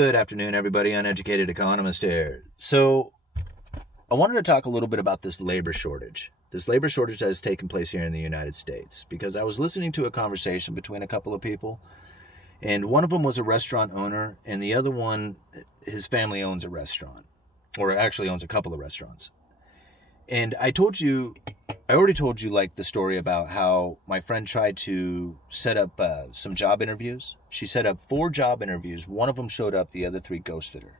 Good afternoon, everybody. Uneducated Economist here. So, I wanted to talk a little bit about this labor shortage. This labor shortage that has taken place here in the United States. Because I was listening to a conversation between a couple of people, and one of them was a restaurant owner, and the other one, his family owns a restaurant. Or actually owns a couple of restaurants. And I already told you like the story about how my friend tried to set up some job interviews. She set up 4 job interviews. One of them showed up, the other 3 ghosted her.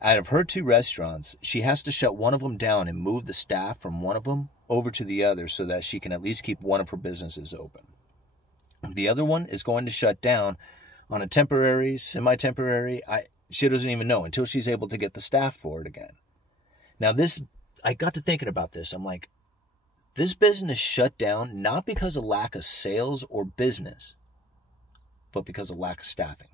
Out of her 2 restaurants, she has to shut one of them down and move the staff from one of them over to the other so that she can at least keep one of her businesses open. The other one is going to shut down on a temporary, semi-temporary, she doesn't even know until she's able to get the staff for it again. Now I got to thinking about this. I'm like, this business shut down not because of lack of sales or business, but because of lack of staffing.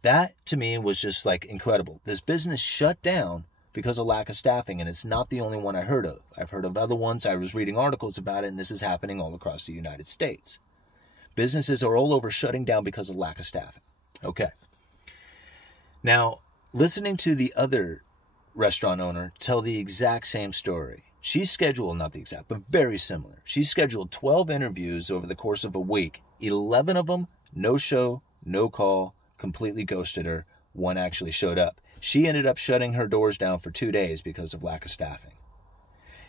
That, to me, was just like incredible. This business shut down because of lack of staffing, and it's not the only one I heard of. I've heard of other ones. I was reading articles about it, and this is happening all across the United States. Businesses are all over shutting down because of lack of staffing. Okay. Now, listening to the other restaurant owner tell the exact same story. She's scheduled, not the exact, but very similar. She scheduled 12 interviews over the course of a week. 11 of them, no show, no call, completely ghosted her. 1 actually showed up. She ended up shutting her doors down for 2 days because of lack of staffing.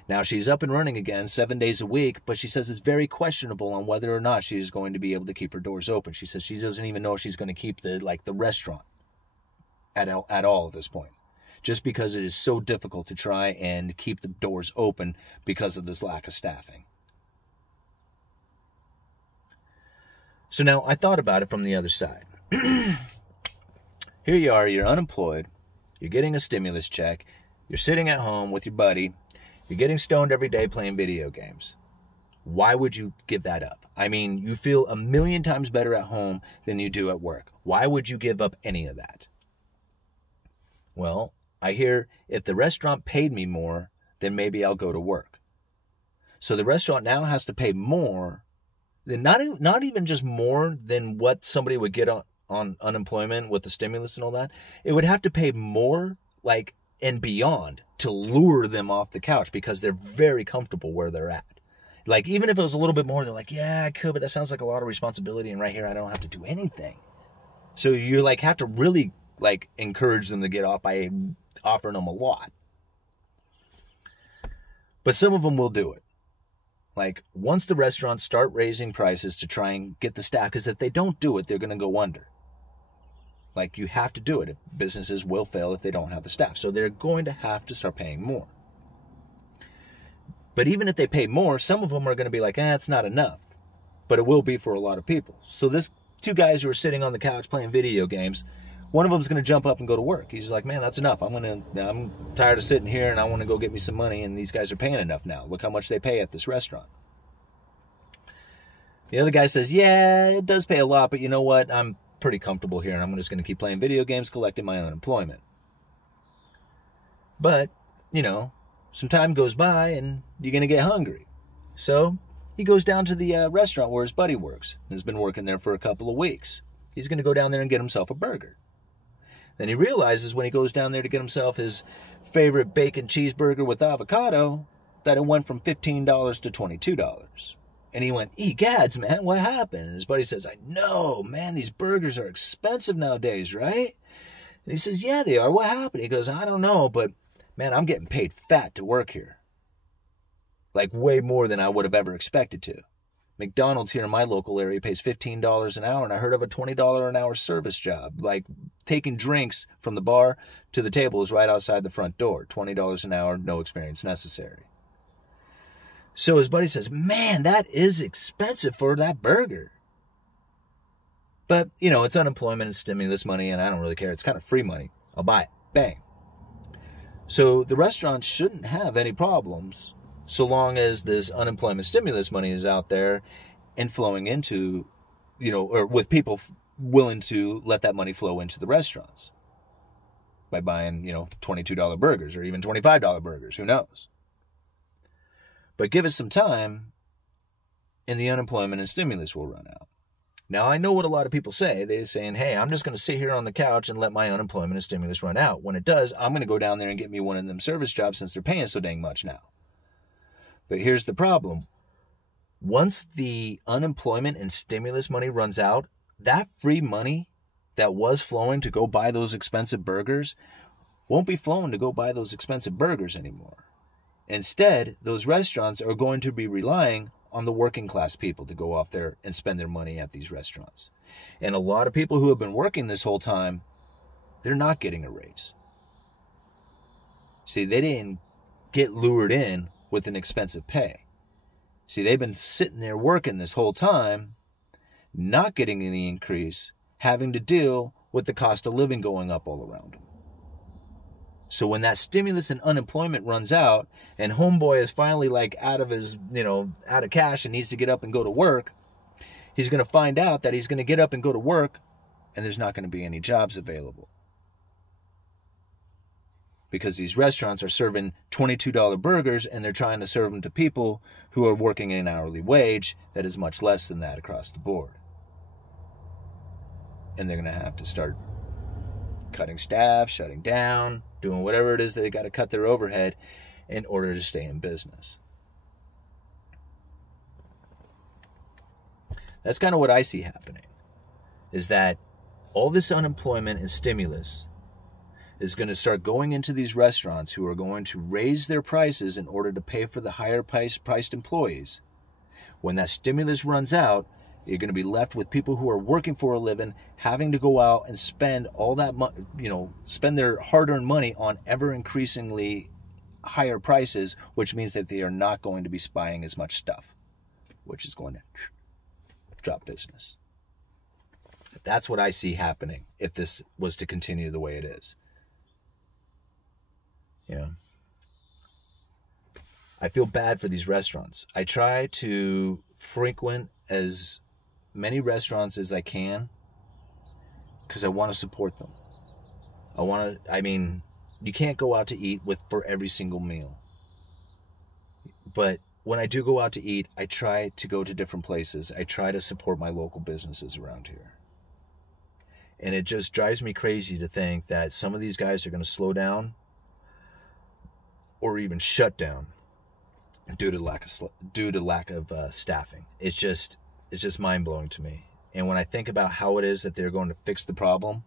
Now she's up and running again 7 days a week, but she says it's very questionable on whether or not she's going to be able to keep her doors open. She says she doesn't even know if she's going to keep the restaurant at all at this point. Just because it is so difficult to try and keep the doors open because of this lack of staffing. So now I thought about it from the other side. Here you are, you're unemployed, you're getting a stimulus check, you're sitting at home with your buddy, you're getting stoned every day playing video games. Why would you give that up? I mean, you feel a million times better at home than you do at work. Why would you give up any of that? Well, I hear if the restaurant paid me more, then maybe I'll go to work. So the restaurant now has to pay more, than not even just more than what somebody would get on unemployment with the stimulus and all that. It would have to pay more, like, and beyond to lure them off the couch because they're very comfortable where they're at. Like, even if it was a little bit more, they're like, yeah, I could, but that sounds like a lot of responsibility, and right here I don't have to do anything. So you, like, have to really, like, encourage them to get off by offering them a lot. But some of them will do it. Like, once the restaurants start raising prices to try and get the staff, because if they don't do it, they're going to go under. Like, you have to do it. Businesses will fail if they don't have the staff. So they're going to have to start paying more. But even if they pay more, some of them are going to be like, it's not enough. But it will be for a lot of people. So this 2 guys who are sitting on the couch playing video games, one of them is going to jump up and go to work. He's like, man, that's enough. I'm tired of sitting here and I want to go get me some money, and these guys are paying enough now. Look how much they pay at this restaurant. The other guy says, yeah, it does pay a lot, but you know what? I'm pretty comfortable here and I'm just going to keep playing video games, collecting my unemployment. But, you know, some time goes by and you're going to get hungry. So he goes down to the restaurant where his buddy works. He's been working there for a couple of weeks. He's going to go down there and get himself a burger. Then he realizes when he goes down there to get himself his favorite bacon cheeseburger with avocado that it went from $15 to $22. And he went, egads, man, what happened? And his buddy says, I know, man, these burgers are expensive nowadays, right? And he says, yeah, they are. What happened? He goes, I don't know, but, man, I'm getting paid fat to work here. Like, way more than I would have ever expected to. McDonald's here in my local area pays $15 an hour, and I heard of a $20 an hour service job. Like, taking drinks from the bar to the table is right outside the front door. $20 an hour, no experience necessary. So his buddy says, man, that is expensive for that burger. But, you know, it's unemployment and stimulus money, and I don't really care. It's kind of free money. I'll buy it. Bang. So the restaurant shouldn't have any problems so long as this unemployment stimulus money is out there and flowing into, you know, or with people willing to let that money flow into the restaurants by buying, you know, $22 burgers or even $25 burgers. Who knows? But give us some time and the unemployment and stimulus will run out. Now, I know what a lot of people say. They're saying, hey, I'm just going to sit here on the couch and let my unemployment and stimulus run out. When it does, I'm going to go down there and get me one of them service jobs since they're paying so dang much now. But here's the problem. Once the unemployment and stimulus money runs out, that free money that was flowing to go buy those expensive burgers won't be flowing to go buy those expensive burgers anymore. Instead, those restaurants are going to be relying on the working class people to go off there and spend their money at these restaurants. And a lot of people who have been working this whole time, they're not getting a raise. See, they didn't get lured in with an expensive pay. See, they've been sitting there working this whole time, not getting any increase, having to deal with the cost of living going up all around them. So when that stimulus and unemployment runs out and homeboy is finally like out of his, out of cash and needs to get up and go to work, he's going to find out that he's going to get up and go to work and there's not going to be any jobs available. Because these restaurants are serving $22 burgers and they're trying to serve them to people who are working an hourly wage that is much less than that across the board. And they're going to have to start cutting staff, shutting down, doing whatever it is that they got to cut their overhead in order to stay in business. That's kind of what I see happening, is that all this unemployment and stimulus is going to start going into these restaurants who are going to raise their prices in order to pay for the higher priced employees. When that stimulus runs out, you're going to be left with people who are working for a living, having to go out and spend all that spend their hard-earned money on ever increasingly higher prices, which means that they are not going to be buying as much stuff, which is going to drop business. That's what I see happening if this was to continue the way it is. I feel bad for these restaurants. I try to frequent as many restaurants as I can because I want to support them. You can't go out to eat for every single meal. But when I do go out to eat, I try to go to different places. I try to support my local businesses around here. And it just drives me crazy to think that some of these guys are going to slow down or even shut down due to lack of staffing. It's just mind-blowing to me. And when I think about how it is that they're going to fix the problem,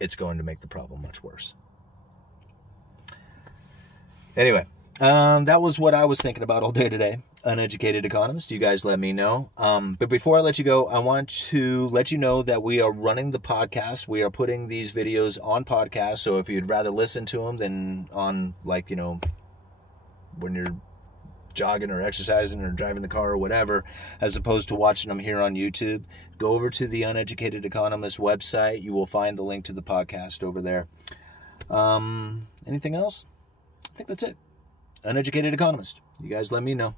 it's going to make the problem much worse. Anyway, that was what I was thinking about all day today. Uneducated Economist. You guys let me know. But before I let you go, I want to let you know that we are running the podcast. We are putting these videos on podcast. So if you'd rather listen to them than on, when you're jogging or exercising or driving the car or whatever, as opposed to watching them here on YouTube, go over to the Uneducated Economist website. You will find the link to the podcast over there. Anything else? I think that's it. Uneducated Economist. You guys let me know.